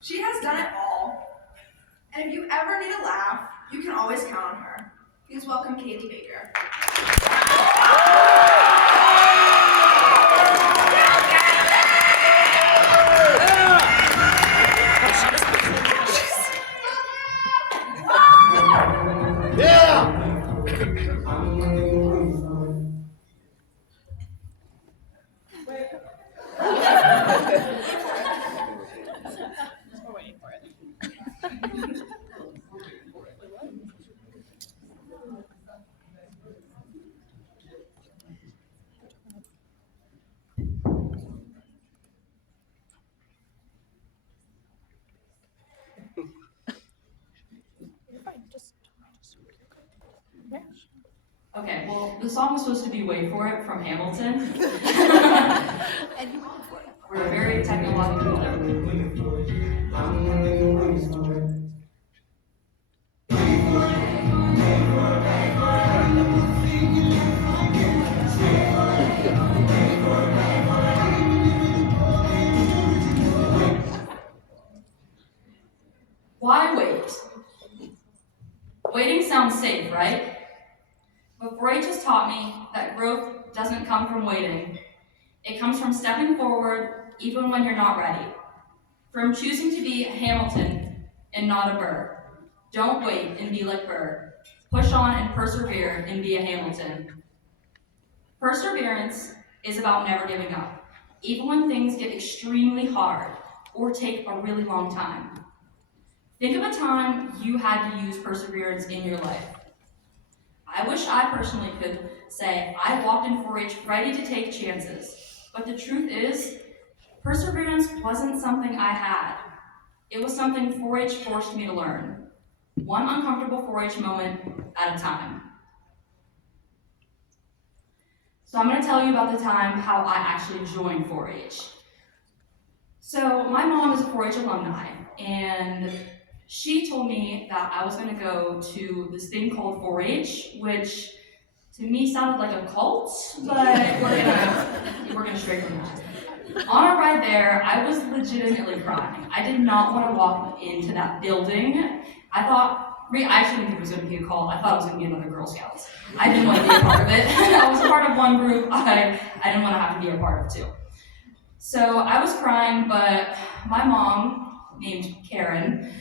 She has done it all. And if you ever need a laugh, you can always count on her. Please welcome Kaylee Baker. Okay, well, the song was supposed to be Wait For It from Hamilton. We're very technological. Why wait? Waiting sounds safe, right? But 4-H has taught me that growth doesn't come from waiting. It comes from stepping forward even when you're not ready. From choosing to be a Hamilton and not a Burr. Don't wait and be like Burr. Push on and persevere and be a Hamilton. Perseverance is about never giving up, even when things get extremely hard or take a really long time. Think of a time you had to use perseverance in your life. I wish I personally could say I walked in 4-H ready to take chances, but the truth is, perseverance wasn't something I had. It was something 4-H forced me to learn, one uncomfortable 4-H moment at a time. So I'm going to tell you about the time how I actually joined 4-H. So my mom is a 4-H alumni, and she told me that I was going to go to this thing called 4-H, which to me sounded like a cult, but we're gonna stray from that. On our ride there, I was legitimately crying. I did not want to walk into that building. I actually didn't think it was going to be a cult. I thought it was going to be another Girl Scouts. I didn't want to be a part of it. I was a part of one group. I didn't want to have to be a part of two. So I was crying, but my mom, named Karen,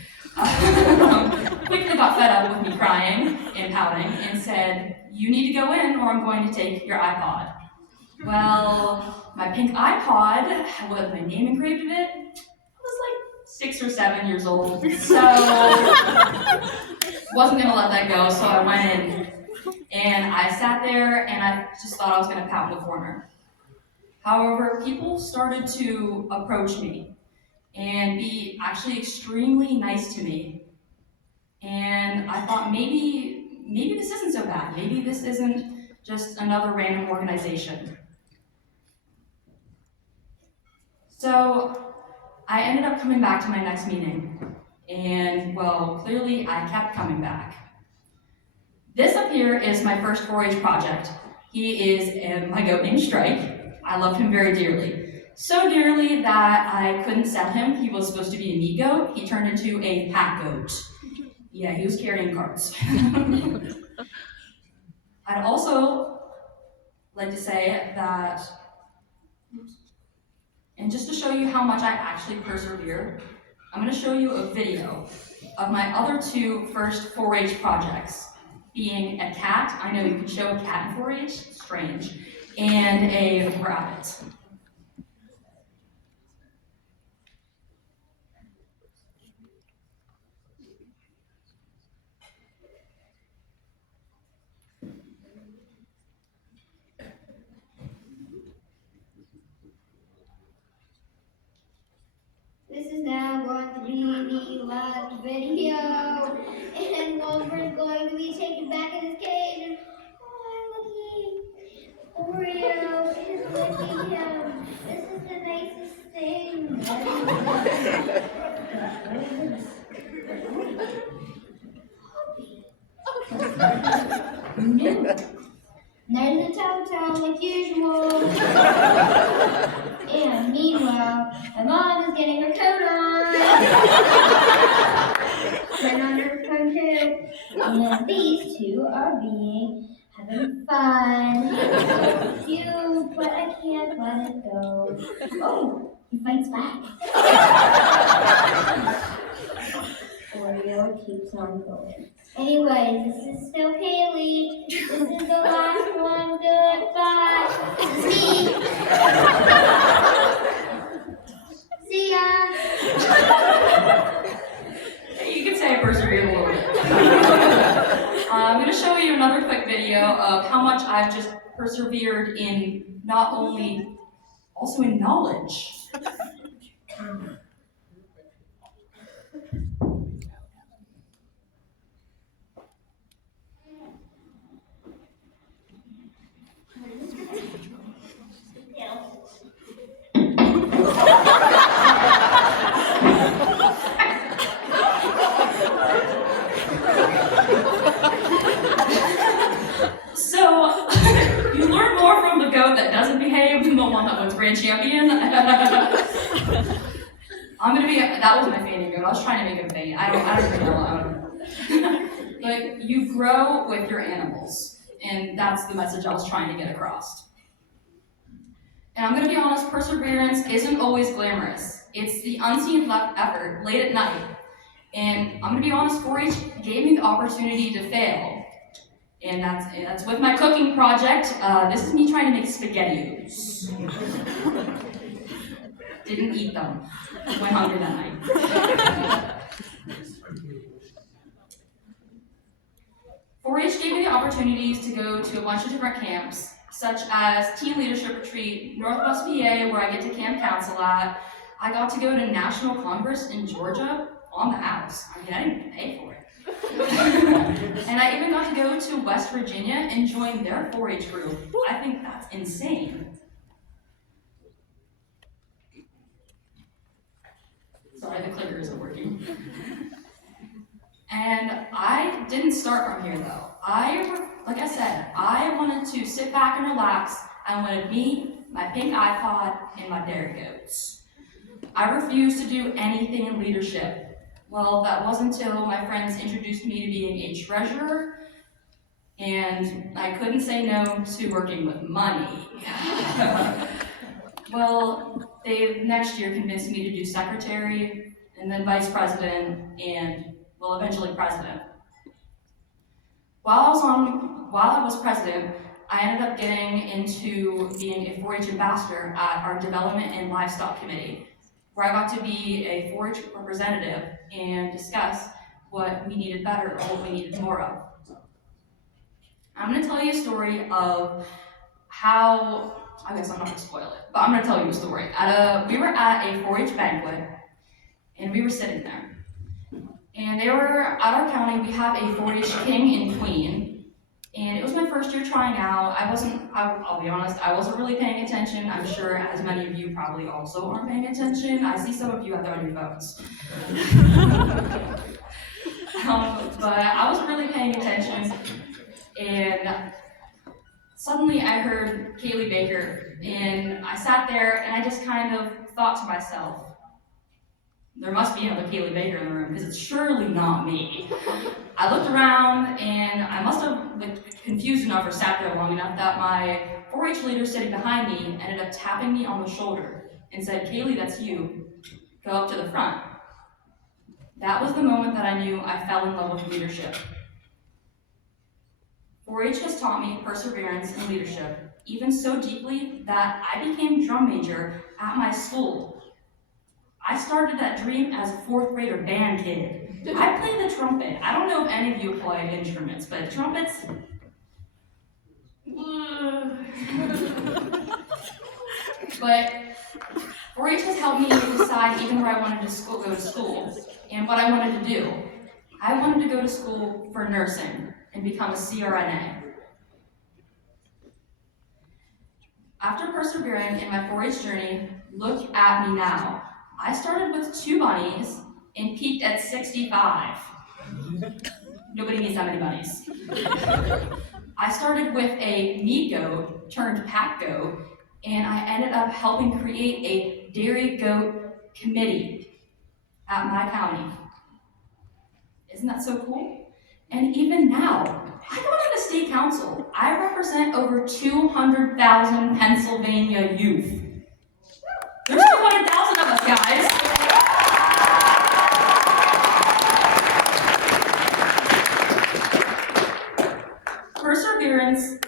quickly got fed up with me crying and pouting and said, "You need to go in or I'm going to take your iPod." Well, my pink iPod with my name engraved in it, I was like 6 or 7 years old, so wasn't gonna let that go, so I went in and I sat there and I just thought I was gonna pout in the corner. However, people started to approach me and be actually extremely nice to me. And I thought maybe this isn't so bad. Maybe this isn't just another random organization. So I ended up coming back to my next meeting. And well, clearly I kept coming back. This up here is my first 4-H project. He is my goat named Strike. I loved him very dearly. So dearly that I couldn't sell him. He was supposed to be a meat goat. He turned into a pack goat. Yeah, he was carrying carts. I'd also like to say that, and just to show you how much I actually persevere, I'm going to show you a video of my other two first 4-H projects, being a cat. I know you can show a cat in 4-H, strange, and a rabbit. This is now going to be the last video, and Wolver's going to be taken back in his cage. And, oh, look, Oreo is licking him. This is the nicest thing. There's the toe like usual. And meanwhile, my mom is getting her coat on. Turn on her phone too. And these two are having fun. So cute, but I can't let it go. Oh, he fights back. Oreo keeps on going. Anyway, this is still Kaylee. This is the last one. Goodbye. See. See ya. You can say I persevered a little bit. I'm going to show you another quick video of how much I've just persevered in not only, also in knowledge. So, you learn more from the goat that doesn't behave than the one that wins grand champion. That was my fainting goat. I was trying to make him faint. I don't even know. But you grow with your animals, and that's the message I was trying to get across. And I'm gonna be honest, perseverance isn't always glamorous. It's the unseen effort late at night. And I'm gonna be honest, 4-H gave me the opportunity to fail. And that's with my cooking project. This is me trying to make spaghettios. Didn't eat them. Went hungry that night. 4-H gave me the opportunities to go to a bunch of different camps, such as Teen Leadership Retreat, Northwest PA, where I get to camp counsel at. I got to go to National Congress in Georgia on the house. I mean, I didn't pay for it. And I even got to go to West Virginia and join their 4-H group. I think that's insane. Sorry, the clicker isn't working. And I didn't start from here though. Like I said, I wanted to sit back and relax. I wanted me, my pink iPod, and my dairy goats. I refused to do anything in leadership. Well, that wasn't until my friends introduced me to being a treasurer, and I couldn't say no to working with money. Well, they next year convinced me to do secretary, and then vice president, and, well, eventually president. While I was president, I ended up getting into being a 4-H ambassador at our development and livestock committee, where I got to be a 4-H representative and discuss what we needed better or what we needed more of. I'm going to tell you a story of how, I guess I'm not going to spoil it, but I'm going to tell you a story. We were at a 4-H banquet, and we were sitting there. And they were, at our county, we have a 4-H king and queen. And it was my first year trying out. I'll be honest, I wasn't really paying attention. I'm sure as many of you probably also aren't paying attention. I see some of you out there on your phones. But I wasn't really paying attention. And suddenly I heard Kaylee Baker. And I sat there and I just kind of thought to myself, there must be another Kaylee Baker in the room, because it's surely not me. I looked around, and I must have been confused enough or sat there long enough that my 4-H leader sitting behind me ended up tapping me on the shoulder and said, "Kaylee, that's you. Go up to the front." That was the moment that I knew I fell in love with leadership. 4-H has taught me perseverance and leadership, even so deeply that I became drum major at my school. I started that dream as a 4th grader band kid. I play the trumpet. I don't know if any of you play instruments, but trumpets. But 4-H has helped me decide even where I wanted to go to school and what I wanted to do. I wanted to go to school for nursing and become a CRNA. After persevering in my 4-H journey, look at me now. I started with 2 bunnies and peaked at 65. Nobody needs that many bunnies. I started with a meat goat turned pack goat and I ended up helping create a dairy goat committee at my county. Isn't that so cool? And even now, I go to the state council. I represent over 200,000 Pennsylvania youth. There's 200,000 of us, guys. Perseverance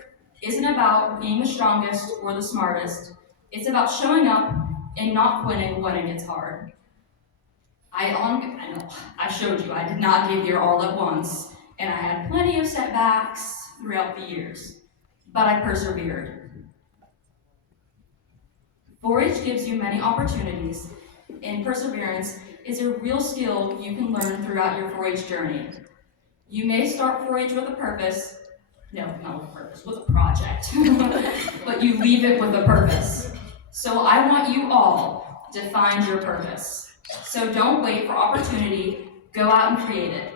isn't about being the strongest or the smartest. It's about showing up and not quitting when it gets hard. I know, I showed you, I did not get here all at once, and I had plenty of setbacks throughout the years, but I persevered. 4-H gives you many opportunities, and perseverance is a real skill you can learn throughout your 4-H journey. You may start 4-H with a purpose, no, not with a purpose, with a project, but you leave it with a purpose. So I want you all to find your purpose. So don't wait for opportunity, go out and create it.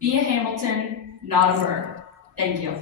Be a Hamilton, not a Burr. Thank you.